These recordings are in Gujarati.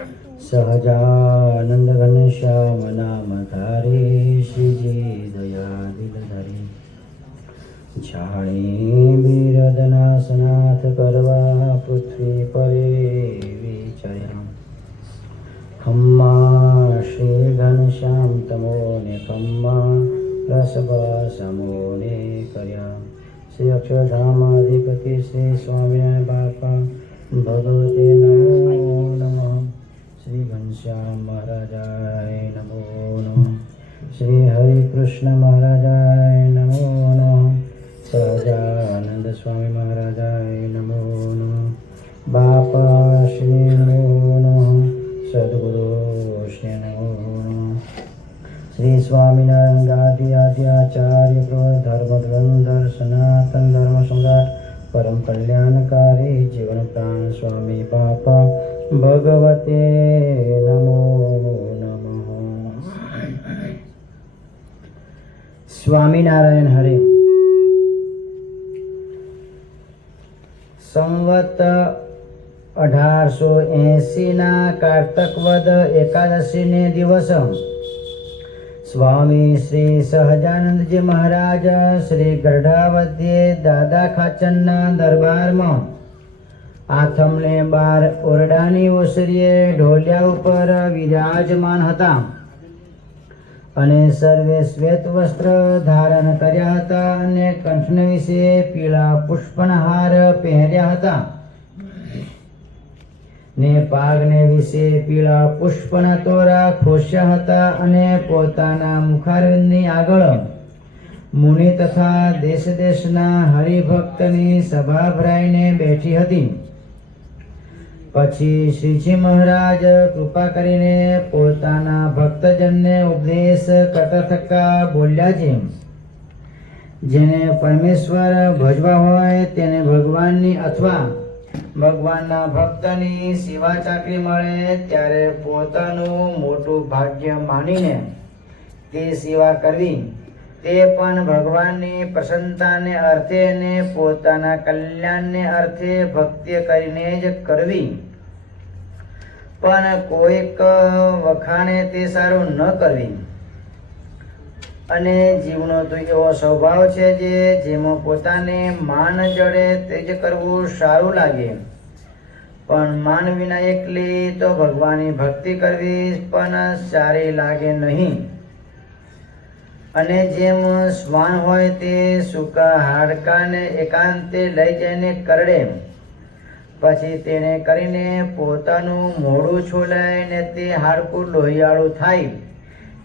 સહજાનંદ ઘનશ્યામ નામ ધારે શ્રીજી દયા દિલધારી જાણી બિરદના સનાથ કરવા પૃથ્વી પરે વિચર્યા ખમ્મા શ્રી ઘનશ્યામ તમોને ખમ્મા રસબસમોને કર્યા શ્રી અક્ષરધામાધિપતિ શ્રી સ્વામિનારાયણ બાપા ભગવતે નમો નમઃ શ્રી ઘનશ્યામ મહારાજાય નમો નમઃ શ્રી હરિકૃષ્ણ મહારાજાય નમો નમઃ સહજાનંદ સ્વામી મહારાજાય નમો નમઃ બાપા શ્રી નમો નમઃ સદગુરુ શ્રી નમો નમઃ શ્રી સ્વામિનારાયણ ગાદી આદ્યાચાર્ય ધર્મ ધ્વંધર સનાતન ધર્મ સમ્રાટ પરમ કલ્યાણકારી જીવન પ્રાણ સ્વામી બાપા ભગવતે નમો નમઃ. સ્વામિનારાયણ હરે. સંવત 1880 કારતક વદ એકાદશીને દિવસ સ્વામી શ્રી સહજાનંદજી મહારાજ શ્રી ગઢાવધ્યે દાદા ખાચરના દરબારમાં આથમને 12 ઓરડાની ઓસરીએ ઢોલિયા ઉપર વિરાજમાન હતા અને સર્વે શ્વેત વસ્ત્ર ધારણ કર્યા હતા અને કંઠને વિશે પીળા પુષ્પનહાર પહેર્યા હતા ને પાગને વિશે પીળા પુષ્પના તોરા ખોસ્યા હતા અને પોતાના મુખારવિંદની આગળ મુનિ તથા દેશ દેશના હરિભક્તની સભા ભરાઈને બેઠી હતી. પછી શ્રીજી મહારાજ કૃપા કરીને પોતાના ભક્તજનને ઉપદેશ કરતા થકા બોલ્યા છે, જેને પરમેશ્વર ભજવા હોય તેને ભગવાનની અથવા ભગવાનના ભક્તની સેવા ચાકરી મળે ત્યારે પોતાનું મોટું ભાગ્ય માનીને તે સેવા કરવી, તે પણ ભગવાનની પ્રસન્નતાને અર્થે અને પોતાના કલ્યાણને અર્થે ભક્તિ કરીને જ કરવી. પણ કોઈક વખાણે તે સારું ન કરવી. અને જીવનો તો એવો સ્વભાવ છે જેમાં પોતાને માન જડે તે જ કરવું સારું લાગે, પણ માન વિના એકલી તો ભગવાનની ભક્તિ કરવી પણ સારી લાગે નહીં. અને જેમ શ્વાન હોય તે સૂકા હાડકાને એકાંતે લઈ જઈને કરડે, પછી તેને કરીને પોતાનું મોઢું છોલાય ને તે હાડકું લોહિયાળું થાય,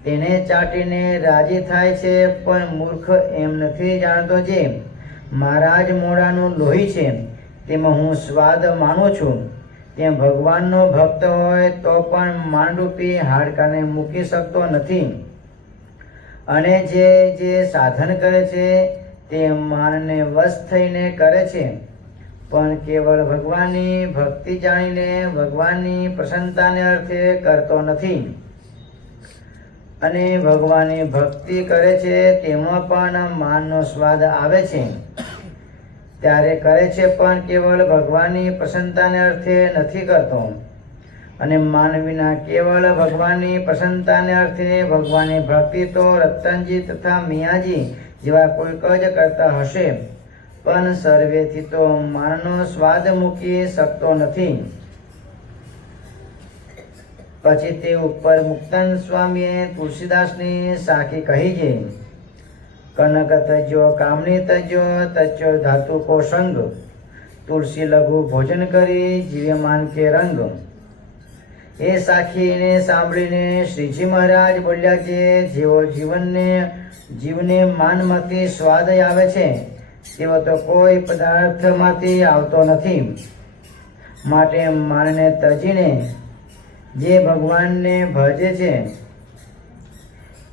તેને ચાટીને રાજી થાય છે. પણ મૂર્ખ એમ નથી જાણતો જે મારા જ મોઢાનું લોહી છે તેમાં હું સ્વાદ માનું છું. તેમ ભગવાનનો ભક્ત હોય તો પણ માનરૂપી હાડકાને મૂકી શકતો નથી. અને જે સાધન કરે છે તે માનને વશ થઈને કરે છે, પણ કેવળ ભગવાનની ભક્તિ જાણીને ભગવાનની પ્રસન્નતાને અર્થે કરતો નથી. અને ભગવાનની ભક્તિ કરે છે તેમાં પણ માનનો સ્વાદ આવે છે ત્યારે કરે છે, પણ કેવળ ભગવાનની પ્રસન્નતાને અર્થે નથી કરતો. અને માન વિના કેવળ ભગવાનની પ્રસન્નતાને અર્થે ભગવાનની ભક્તિ તો રતનજી તથા મિયાજી જેવા કોઈક જ કરતા હશે, પણ સર્વેથી તો માનનો સ્વાદ મૂકી શકતો નથી. પછી તે ઉપર મુક્તાનંદ સ્વામીએ તુલસીદાસની સાખી કહી છે, કનક તજ્યો કામની તજ્યો તજ્યો ધાતુ કો સંગ, તુલસી લઘુ ભોજન કરી જીવે માન કે રંગ. એ સાખીને સાંભળીને શ્રીજી મહારાજ બોલ્યા કે જેવો જીવને માનમાંથી સ્વાદ આવે છે તેવો તો કોઈ પદાર્થમાંથી આવતો નથી. માટે માનને તજીને જે ભગવાનને ભજે છે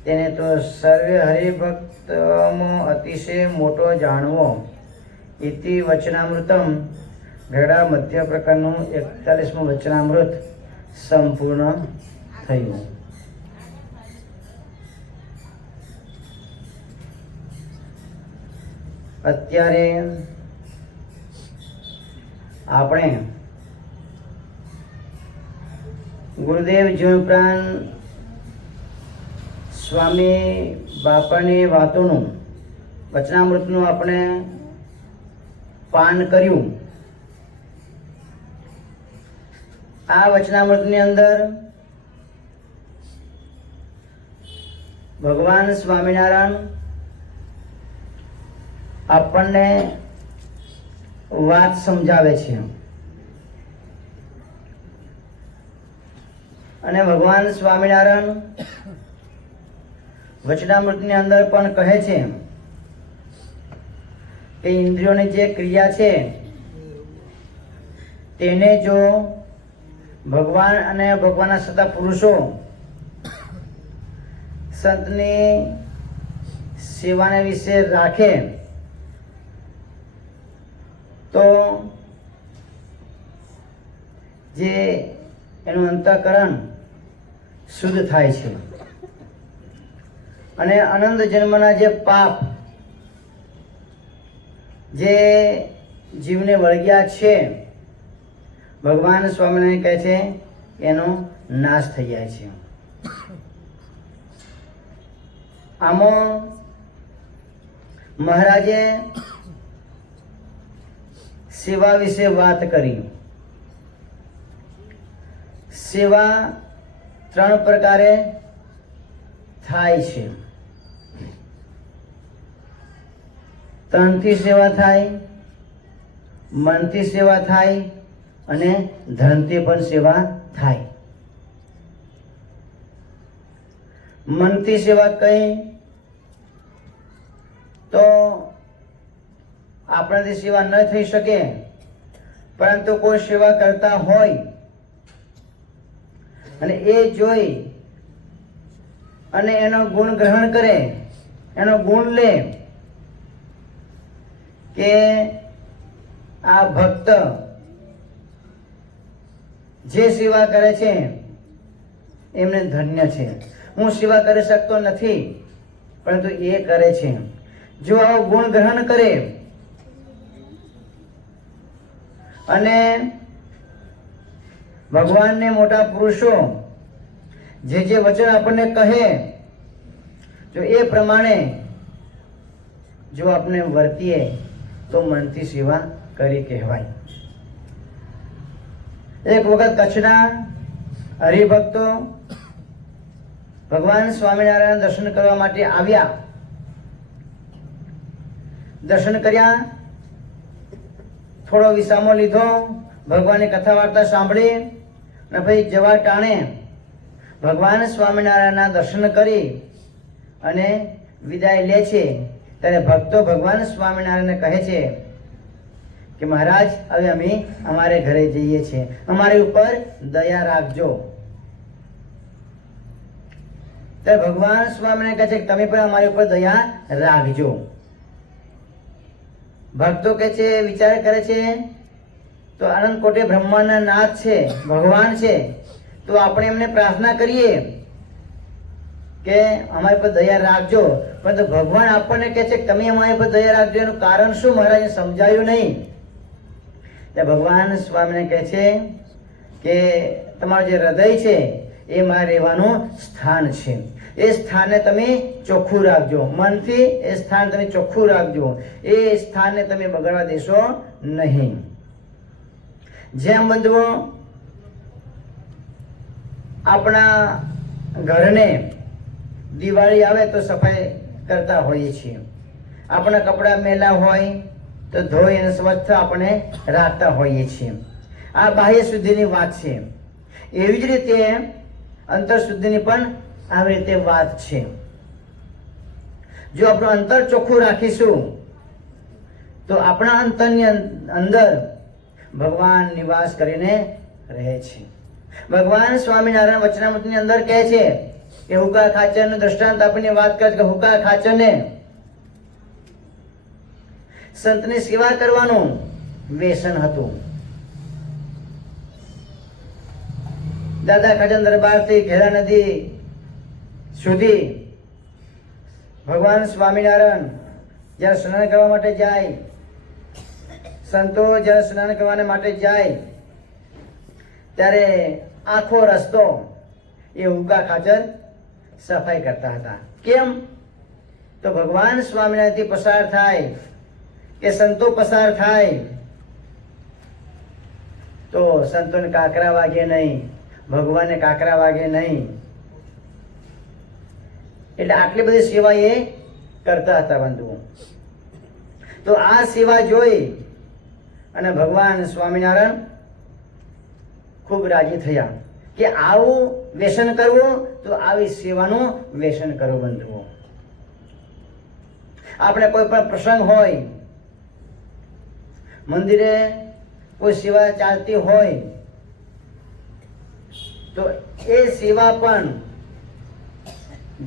તેને તો સર્વે હરિભક્તમાં અતિશય મોટો જાણવો. ઇતિ વચનામૃતમ ગઢા મધ્ય પ્રકારનું 41મું વચનામૃત સંપૂર્ણ થયું. અત્યારે આપણે ગુરુદેવ જીવનપ્રાણ સ્વામી બાપાની વાતોનું વચનામૃતનું આપણે પાન કર્યું. આ વચનામૃતની અંદર ભગવાન સ્વામિનારાયણ આપણને વાત સમજાવે છે અને ભગવાન સ્વામિનારાયણ વચનામૃતની અંદર પણ કહે છે કે ઇન્દ્રિયોની જે ક્રિયા છે તેને જો ભગવાન અને ભગવાનના સદા પુરુષો સંતની સેવાને વિશે રાખે તો જે એનું અંતઃકરણ શુદ્ધ થાય છે અને અનંત જન્મના જે પાપ જે જીવને વળગ્યા છે ભગવાન સ્વામિનારાયણ કહે છે એનો નાશ થઈ જાય છે. આમાં મહારાજે સેવા વિશે વાત કરી. સેવા 3 પ્રકારે થાય છે. તનથી સેવા થાય, મનથી સેવા થાય અને ધનથી પણ સેવા થાય. મનથી સેવા કઈ તો આપણાથી સેવા ન થઈ શકે, પરંતુ કોઈ સેવા કરતા હોય અને એ જોઈ અને એનો ગુણ ગ્રહણ કરે, એનો ગુણ લે કે આ ભક્ત જે સેવા કરે છે એમને ધન્ય છે, હું સેવા કરી શકતો નથી પરંતુ એ કરે છે. જો આવો ગુણ ગ્રહણ કરે અને ભગવાનને મોટા પુરુષો જે જે વચન આપણને કહે જો એ પ્રમાણે જો આપણે વર્તીએ તો મનથી સેવા કરી કહેવાય. એક વખત કચ્છના હરિભક્તો ભગવાન સ્વામિનારાયણ દર્શન કરવા માટે આવ્યા. દર્શન કર્યા, થોડો વિસામો લીધો, ભગવાનની કથા વાર્તા સાંભળી અને ભાઈ જવા ટાણે ભગવાન સ્વામિનારાયણના દર્શન કરી અને વિદાય લે છે. ત્યારે ભક્તો ભગવાન સ્વામિનારાયણને કહે છે કે મહારાજ હવે અમે અમારે ઘરે જઈએ છીએ, અમારી ઉપર દયા રાખજો. ત્યારે ભગવાન સ્વામિનારાયણ કહે છે કે તમે પણ અમારી ઉપર દયા રાખજો. ભક્તો કહે છે, વિચાર કરે છે તો અનંત કોટી બ્રહ્માંડના નાથ છે, ભગવાન છે, તો આપણે એમને પ્રાર્થના કરીએ કે અમારી પર દયા રાખજો, પરંતુ ભગવાન આપણને કહે છે કે તમે અમારી પર દયા રાખજો. એનું કારણ શું મહારાજને સમજાયું નહીં. એટલે ભગવાન સ્વામીને કહે છે કે તમારું જે હૃદય છે એ મારે રહેવાનું સ્થાન છે, એ સ્થાનને તમે ચોખ્ખું રાખજો. મનથી એ સ્થાન તમે ચોખ્ખું રાખજો, એ સ્થાનને તમે બગાડવા દેશો નહીં. જેમ બંધુઓ આપણા ઘરને દિવાળી આવે તો સફાઈ કરતા હોઈએ છીએ, આપણા કપડાં મેલા હોય તો ધોઈ અને સ્વચ્છ આપણે રાખતા હોઈએ છીએ. આ બાહ્ય શુદ્ધિની વાત છે. એવી જ રીતે અંતર શુદ્ધિની પણ આવી રીતે વાત છે. જો આપણું અંતર ચોખ્ખું રાખીશું તો આપણા અંતરની અંદર ભગવાન નિવાસ કરીને રહે છે. ભગવાન સ્વામિનારાયણ વચનામૃતની અંદર કહે છે કે હુકા ખાચરનું દ્રષ્ટાંત આપીને વાત કરે કે હુકા ખાચરને સંતની સેવા કરવાનું વ્યસન હતું. દાદા ખાચર દરબારથી ઘેરા નદી સુધી ભગવાન સ્વામિનારાયણ જ્યારે સ્નાન કરવા માટે જાય, સંતો જ્યારે સ્નાન કરવા માટે જાય ત્યારે આખો રસ્તો એ ઉકા ખાચર સફાઈ કરતા હતા. કેમ? તો ભગવાન સ્વામિનારાયણથી પસાર થાય કે સંતો પસાર થાય તો સંતોને કાકરા વાગે નહીં, ભગવાનને કાકરા વાગે નહીં. એટલે આટલી બધી સેવા એ કરતા હતા બંધુઓ. તો આ સેવા જોઈ અને ભગવાન સ્વામિનારાયણ ખૂબ રાજી થયા કે આવું વ્યસન કરવું તો આવી સેવાનું વ્યસન કરવું બંધુઓ. આપણે કોઈ પણ પ્રસંગ હોય, મંદિરે કોઈ સેવા ચાલતી હોય તો એ સેવા પણ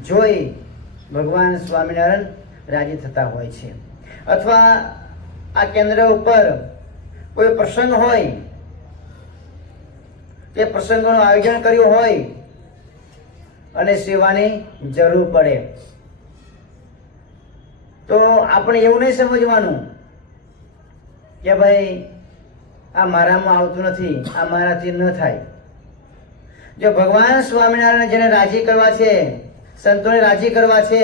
જોઈ ભગવાન સ્વામિનારાયણ રાજી થતા હોય છે. અથવા આ કેન્દ્ર ઉપર કોઈ પ્રસંગ હોય, તે પ્રસંગોનું આયોજન કર્યું હોય અને સેવાની જરૂર પડે તો આપણે એવું નહીં સમજવાનું કે ભાઈ આ મારામાં આવતું નથી, આ મારાથી ન થાય. જો ભગવાન સ્વામિનારાયણ જેને રાજી કરવા છે, સંતોને રાજી કરવા છે,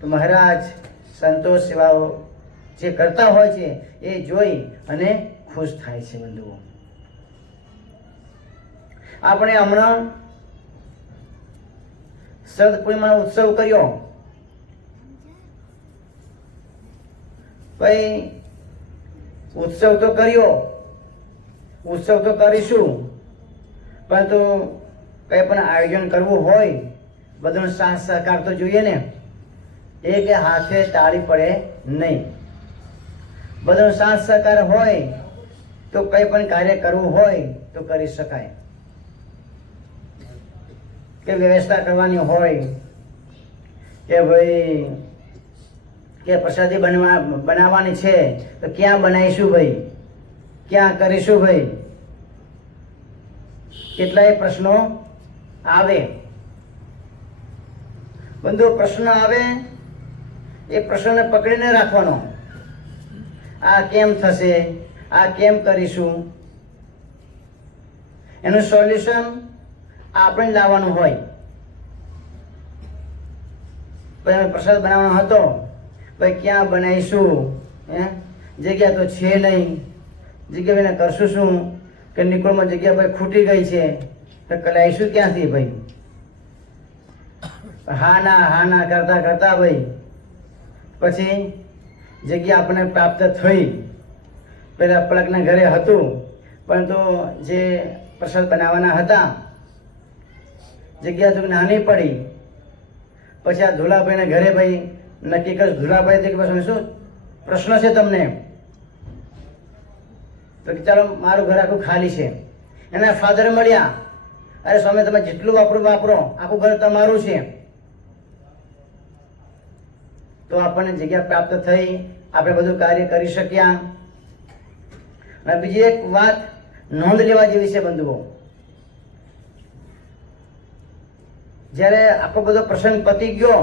તો મહારાજ સંતો સેવાઓ જે કરતા હોય છે એ જોઈ અને ખુશ થાય છે બંધુઓ. આપણે હમણાં શરદ પૂર્ણિમાનો ઉત્સવ કર્યો. ભાઈ ઉત્સવ તો કર્યો, ઉત્સવ તો કરીશું, પરંતુ કંઈ પણ આયોજન કરવું હોય બધાનો સાથ સહકાર તો જોઈએ ને. એ કે હાથે તાળી પડે નહીં. બધાનો સાથ સહકાર હોય તો કંઈ પણ કાર્ય કરવું હોય તો કરી શકાય. કે વ્યવસ્થા કરવાની હોય કે ભાઈ કે પ્રસાદી બનાવવાની છે તો ક્યાં બનાવીશું ભાઈ, ક્યાં કરીશું ભાઈ, કેટલાય પ્રશ્નો આવે બંધુ. પ્રશ્ન આવે એ પ્રશ્નને પકડીને રાખવાનો. આ કેમ થશે, આ કેમ કરીશું, એનું સોલ્યુશન આપણે લાવવાનું હોય. પછી પ્રસાદ બનાવવાનો હતો, ભાઈ ક્યાં બનાવીશું, જગ્યા તો છે નહીં, જગ્યા એને કરશું શું, કે નિકોલમાં જગ્યા ભાઈ ખૂટી ગઈ છે તો કલાઈશું ક્યાંથી ભાઈ. હા ના કરતા કરતા ભાઈ પછી જગ્યા આપણને પ્રાપ્ત થઈ. પેલા પલકના ઘરે હતું, પરંતુ જે પ્રસાદ બનાવવાના હતા જગ્યા તો નાની પડી. પછી આ ધુલાભાઈના ઘરે ભાઈ નક્કી કર, ધુલાભાઈ કે પછી શું પ્રશ્ન છે તમને, તો કે ચાલો મારું ઘર આખું ખાલી છે. એના ફાધર મળ્યા, અરે સ્વામી તમે જેટલું વાપરો, આખું ઘર તમારું છે. તો આપણને જગ્યા પ્રાપ્ત થઈ, આપણે બધું કાર્ય કરી શક્યા. અને બીજી એક વાત નોંધ લેવા જેવી છે બંધુઓ. જ્યારે આખો બધો પ્રસંગ પતી ગયો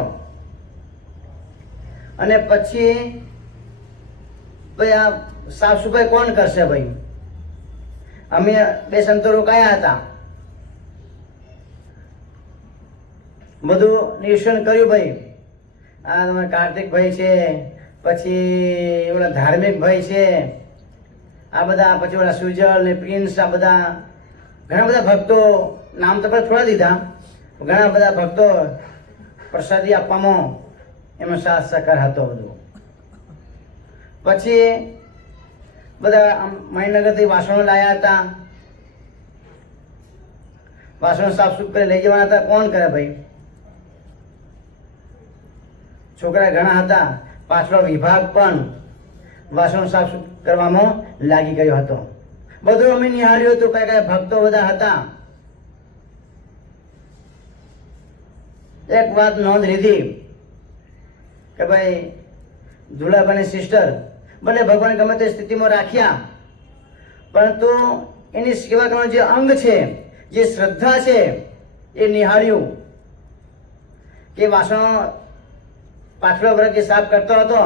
અને પછી ભાઈ આ સાફ સફાઈ કોણ કરશે ભાઈ? અમે બે સંતો રોકાયા હતા, બધું નિરીક્ષણ કર્યું ભાઈ. આ તમારે કાર્તિક ભાઈ છે, પછી ઓલા ધાર્મિક ભાઈ છે, આ બધા, પછી ઓલા સુજલ ને પ્રિન્સ, આ બધા ઘણા બધા ભક્તો, નામ તો થોડા દીધા, ઘણા બધા ભક્તો પ્રસાદી આપવામાં એમાં સાથ સહકાર હતો બધું. પછી બધા મણિનગરથી વાસણો લાવ્યા હતા, વાસણો સાફ સુફ કરી લઈ જવાના હતા. કોણ કરે ભાઈ? છોકરા ઘણા હતા, પાછળ વિભાગ પણ વાસણો સાફ સુફ કરવામાં લાગી ગયો હતો. બધું અમે નિહાળ્યું હતું, કઈ કઈ ભક્તો બધા હતા. એક વાત નોંધ લીધી કે ભાઈ ધુલાભાઈ સિસ્ટર બંને ભગવાન ગમે તે સ્થિતિમાં રાખ્યા, પરંતુ એની સેવા કરવાનું જે અંગ છે, જે શ્રદ્ધા છે, એ નિહાળ્યું. કે વાસણો પાછલો વર્ગ જે સાફ કરતો હતો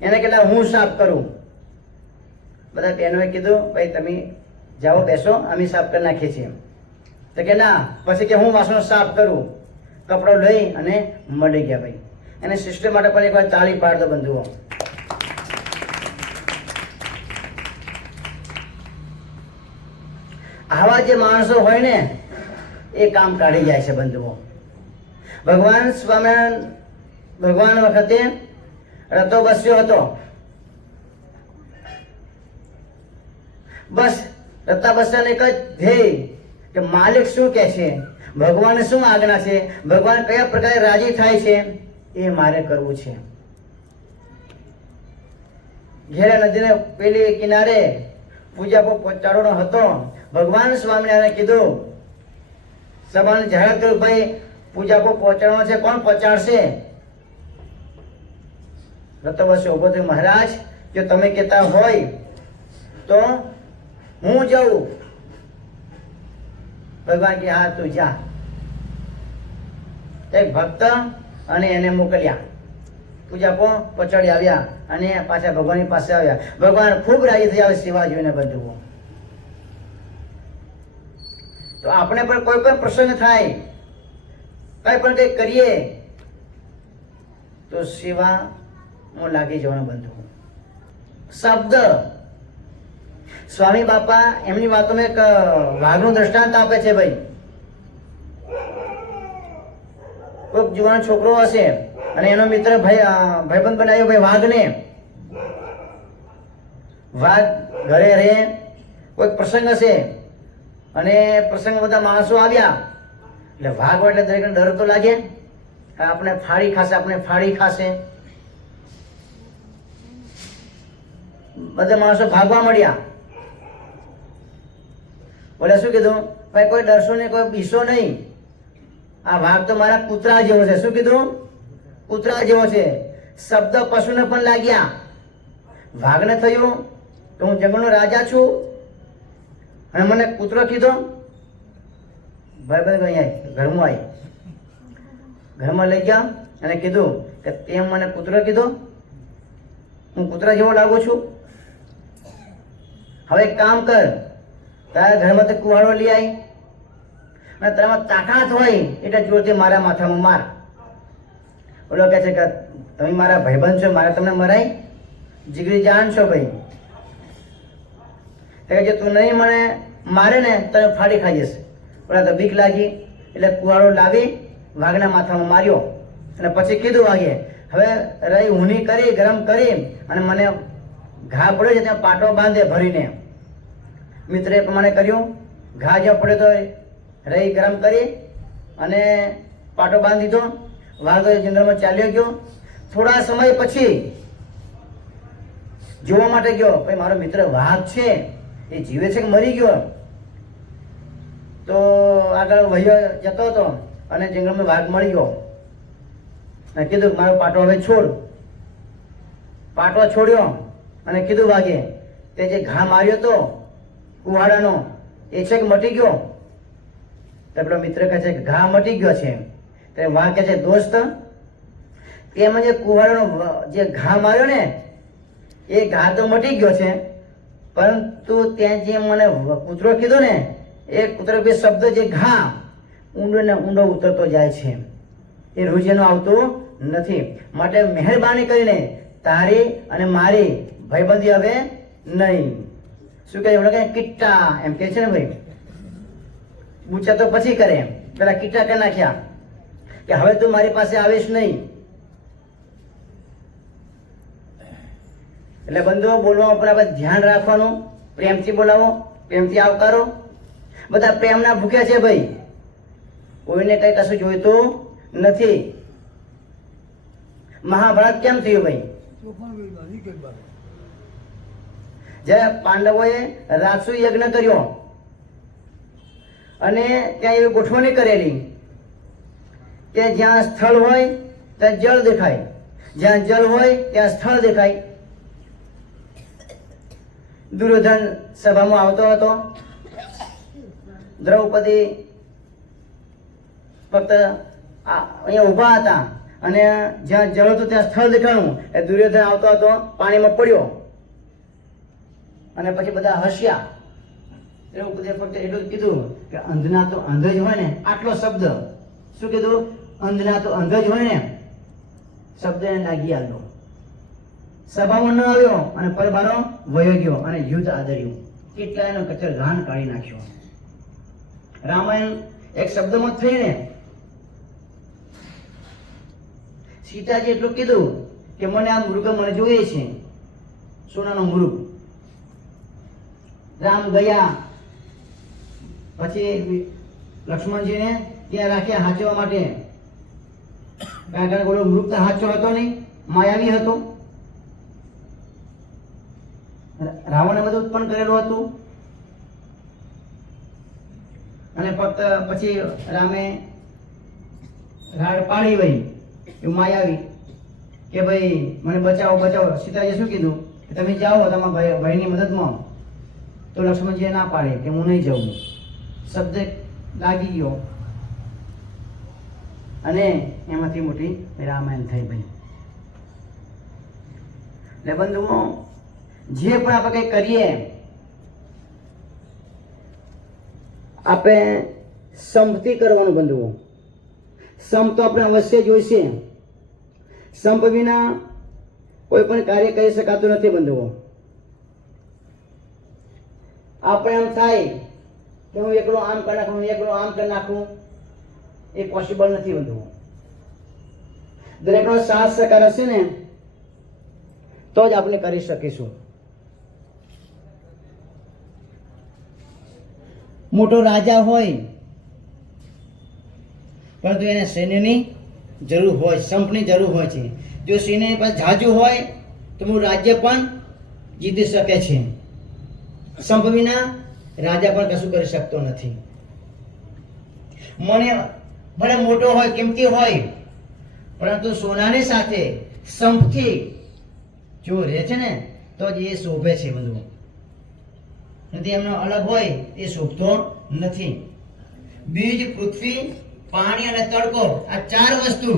એને કેટલા હું સાફ કરું. બધા બહેનોએ કીધું ભાઈ તમે જાઓ બેસો, અમે સાફ કરી નાખીએ છીએ. તો કે ના, પછી કે હું વાસણો સાફ કરું. કપડો લઈ અને મળી ગયા ભાઈ. એને સિસ્ટમ માટે પણ એકવાર તાળી પાડ દો બંધુઓ. આવા જે માણસો હોય ને એ કામ કાઢી જાય છે બંધુઓ. ભગવાન સ્વામિનારાયણ ભગવાન વખતે રતો બસ્યો હતો. બસ રતા બસ્યાને એક જ ધ્યેય કે માલિક શું કહે છે, ભગવાન શું આજ્ઞા છે, ભગવાન કયા પ્રકારે રાજી થાય છે એ મારે કરવું છે. ઘેરા નદીને પેલી કિનારે પૂજા પહોંચાડવાનો હતો. ભગવાન સ્વામિનારાયણે કીધું, સભાને જાહેર કર્યું, ભાઈ પૂજા પહોંચાડવાનો છે, કોણ પહોંચાડશે? રતવશ્ય ઉભો થયો, મહારાજ જો તમે કહેતા હોય તો હું જાઉં. ભગવાન કે હા તું જા. એક ભક્ત અને એને મોકલ્યા. પૂજા પહોંચાડી આવ્યા અને પાછા ભગવાનની પાસે આવ્યા. ભગવાન ખૂબ રાજી થયા સેવા જોઈને બધું. તો આપણે પણ કોઈ પણ પ્રસંગ થાય, કઈ પણ કઈ કરીએ તો સેવા હું લાગી જવાનું બંધુ. શબ્દ સ્વામી બાપા એમની વાતોમાં એક વાઘનું દ્રષ્ટાંત આપે છે ભાઈ. કોઈક જુવાન છોકરો હશે અને એનો મિત્ર ભાઈબંધ બનાવ્યો ભાઈ વાઘને. વાઘ ઘરે રહે, કોઈક પ્રસંગ હશે અને પ્રસંગ બધા માણસો આવ્યા એટલે વાઘ હોય એટલે દરેકને ડર તો લાગે, આપણે ફાડી ખાશે, આપણે ફાડી ખાશે. બધા માણસો ભાગવા મળ્યા. બોલે શું કીધું, ભાઈ કોઈ ડરશો નહીં, કોઈ બીસો નહીં, આ વાઘ તો મારા કૂતરા જેવો છે. શું કીધું? કૂતરા જેવો છે. શબ્દ પશુને પણ લાગ્યા. વાઘને થયું તો હું જંગલનો રાજા છું અને મને કૂતરો કીધો. ભાઈ ભાઈ અહીંયા ઘરમાં આવી, ઘરમાં લઈ ગયા અને કીધું કે તેમ મને કૂતરો કીધો, હું કૂતરા જેવો લાગુ છું. હવે એક કામ કર, તારા ઘરમાં કુવાડો લઈ આવી અને તારામાં તાકાત હોય એટલે જોરથી મારા માથામાં માર. ઓલો કહે છે કે તમે મારા ભાઈબંધ છો, મારે તમને મરાય? જીગરી જાન છો ભાઈ. જો તું નહીં મને મારે ને તને ફાડી ખાઈ જશે. ઓલા તો બીક લાગી એટલે કુવાડો લાવી વાઘના માથામાં માર્યો અને પછી કીધું વાઘે, હવે રહી ઊની કરી ગરમ કરી અને મને ઘા પડ્યો છે ત્યાં પાટો બાંધે ભરીને. મિત્રે એ પ્રમાણે કર્યું. ઘા જ્યાં પડ્યો તો રહી ગરમ કરી અને પાટો બાંધી દીધો. વાઘ જંગલમાં ચાલ્યો ગયો. થોડા સમય પછી જોવા માટે ગયો, ભાઈ મારો મિત્ર વાઘ છે એ જીવે છે કે મરી ગયો? તો આગળ વહ્યો જતો હતો અને જંગલમાં વાઘ મળી ગયો અને કીધું મારો પાટો હવે છોડ. પાટો છોડ્યો અને કીધું વાઘે, તે જે ઘા માર્યો તો કુહાડાનો એ છે કે મટી ગયો? તો પેલો મિત્ર કહે છે કે ઘા મટી ગયો છે. તે વાઘ કહે છે, દોસ્ત એમાં જે કુહાડાનો જે ઘા માર્યો ને એ ઘા તો મટી ગયો છે, પરંતુ ત્યાં જે મને કૂતરો કીધો ને એ કૂતરો બે શબ્દ જે ઘા ઊંડો ને ઊંડો ઉતરતો જાય છે, એ રોજ એનો આવતો નથી. માટે મહેરબાની કરીને તારી અને મારી ભાઈબંધી હવે નહીં. શું કહે? એવડે કઈ કિટ્ટા એમ કે છે ને ભાઈ, પૂછા તો પછી કરે, પેલા કિટ્ટા કરી નાખ્યા કે હવે તું મારી પાસે આવીશ નહીં. એટલે બંધુઓ બોલવા ઉપર આપણે ધ્યાન રાખવાનું. પ્રેમથી બોલાવો, પ્રેમથી આવકારો. બધા પ્રેમના ભૂખ્યા છે ભાઈ, કોઈને કઈ કશું જોઈતું નથી. મહાભારત કેમ થયું ભાઈ? જ્યારે પાંડવોએ રાસુ યજ્ઞ કર્યો અને ત્યાં એવી ગોઠવણી કરેલી કે જ્યાં સ્થળ હોય ત્યાં જળ દેખાય, જ્યાં જળ હોય ત્યાં સ્થળ દેખાય. દુર્યોધન સભામાં આવતો હતો. દ્રૌપદી ફક્ત અહીંયા ઊભા હતા અને જ્યાં જળ હતું ત્યાં સ્થળ દેખાણું. એ દુર્યોધન આવતો હતો, પાણીમાં પડ્યો અને પછી બધા હસ્યા. દ્રૌપદીએ ફક્ત એટલું જ કીધું કે અંધના તો અંધ જ હોય ને, આટલો શબ્દ શું કીધું? અંધના તો અંધ જ હોય ને, શબ્દને લાગી આવ્યો, સભામાં ન આવ્યો અને પરબારો વયો ગયો અને યુદ્ધ આદર્યું, કેટલાયનો કચર ઘાણ કાઢી નાખ્યો. રામાયણ એક શબ્દમાં જ થઈ ને. સીતાજી એટલું કીધું કે મને આ મૃગ મને જોઈએ છે, સોનાનો મૃગ. રામ ગયા પછી લક્ષ્મણજીને ત્યાં રાખ્યા હાચવા માટે, કારણ કે ઓલો મૃગ તો હાચો હતો નહીં, માયાવી હતો. રાવણે બધું ઉત્પન્ન કરેલું હતું અને ફક્ત પછી રામે રાડ પાડી વહી એવું માયાવી કે ભાઈ મને બચાવો બચાવો. સીતાજીએ શું કીધું કે તમે જાઓ તમારા ભાઈની મદદમાં. તો લક્ષ્મણજીએ ના પાડે કે હું નહીં જાઉં. શબ્દ લાગી ગયો અને એમાંથી મોટી રામાયણ થઈ ભાઈ. એટલે બંધુઓ, જે પણ આપણે કંઈ કરીએ આપણે સંપથી કરવાનું બંધુઓ. સંપ તો આપણે અવશ્ય જોઈશે. સંપ વિના કોઈ પણ કાર્ય કરી શકાતું નથી બંધુઓ. આપણે એમ થાય કે હું એકલો આમ કરી નાખું, એકલો આમ કરી નાખું, એ પોસિબલ નથી બંધુઓ. દરેકનો સાથ સહકાર હશે ને તો જ આપણે કરી શકીશું. મોટો રાજા હોય પરંતુ એને સૈન્યની જરૂર હોય, સંપની જરૂર હોય છે. જો સૈન્ય પાસે જાજુ હોય તો હું રાજ્ય પણ જીતી શકે છે. સંપ વિના રાજા પણ કશું કરી શકતો નથી. મને ભલે મોટો હોય, કિંમતી હોય, પરંતુ સોનાની સાથે સંપથી જો રહે છે ને તો જ એ શોભે છે બધું. નથી એમનો અલગ હોય એ શોભતો નથી. બીજ, પૃથ્વી, પાણી અને તડકો, આ ચાર વસ્તુ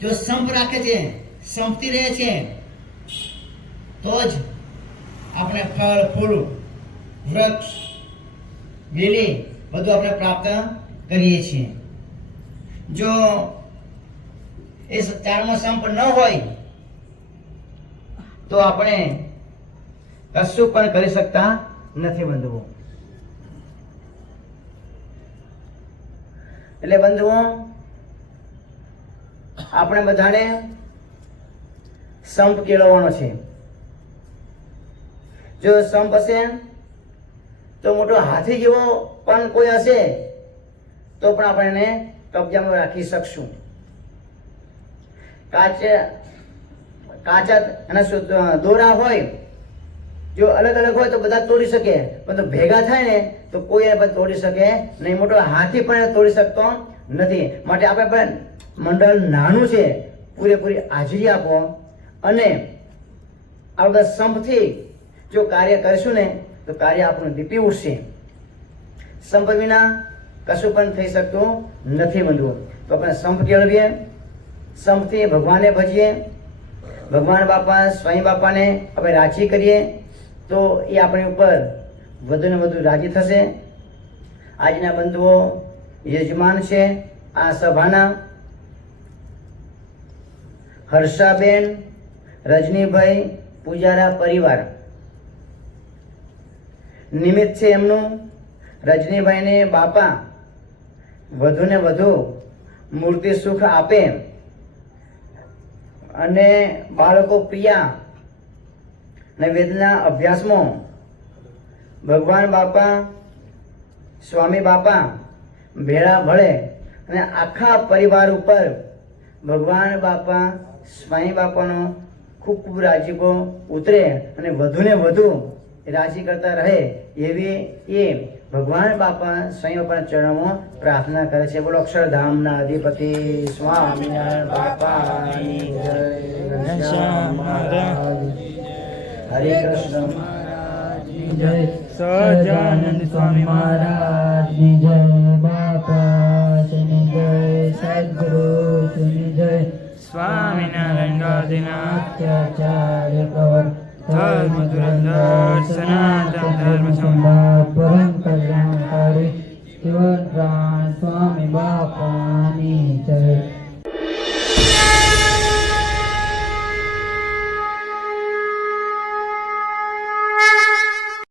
જો સંપ રાખે છે, સંપથી રહે છે, તો જ આપણે ફળ, ફૂલ, વૃક્ષ, વેલી બધું આપણે પ્રાપ્ત કરીએ છીએ. જો એ ચારમાં સંપ ન હોય તો આપણે કશું પણ કરી શકતા નથી બંધુઓ. એટલે બંધુઓ, આપણે બધાને સંપ કેળવવાનો છે. જો સંપ હશે તો મોટો હાથી જેવો પણ કોઈ હશે તો પણ આપણે એને કબજામાં રાખી શકશું. કાચા અને દોરા હોય, જો અલગ અલગ હોય તો બધા તોડી શકે, પરંતુ ભેગા થાય ને તો કોઈ એને તોડી શકે નહીં. મોટો હાથી પણ એને તોડી શકતો નથી. માટે આપણે પણ મંડળ નાનું છે, પૂરેપૂરી હાજરી આપો અને આ બધા સંપથી જો કાર્ય કરીશું ને તો કાર્ય આપણું દીપી ઉઠશે. સંપ વિના કશું પણ થઈ શકતું નથી બંધુઓ. તો આપણે સંપ કેળવીએ, સંપથી ભગવાનને ભજીએ, ભગવાન બાપા, સ્વામી બાપાને આપણે રાજી કરીએ તો એ આપણી ઉપર વધુ ને વધુ રાજી થશે. આજના બંધુઓ યજમાન છે આ સભાના હર્ષાબેન, રજનીભાઈ, પૂજારા પરિવાર. નિમિત્ત છે એમનું. રજનીભાઈને બાપા વધુ ને વધુ મૂર્તિ સુખ આપે અને બાળકો પ્રિયા અને વેદના અભ્યાસમાં ભગવાન બાપા, સ્વામી બાપા ભેળા ભળે અને આખા પરિવાર ઉપર ભગવાન બાપા, સ્વામી બાપાનો ખૂબ ખૂબ રાજીપો ઉતરે અને વધુ ને વધુ રાજી કરતા રહે એવી એ ભગવાન બાપા સ્વામી બાપાના ચરણોમાં પ્રાર્થના કરે છે. બોલો અક્ષરધામના અધિપતિ સ્વામિનારાયણ બાપાની જય. હરે કૃષ્ણ મહારાજની જય. સહજાનંદ સ્વામી મહારાજની જય. બાપાની જય. સદગુરુની જય. સ્વામિનારાયણ ગાદીનાથ આચાર્ય પ્રવર્તક ધર્મ ધુરંધર સનાતન ધર્મ સંભાળ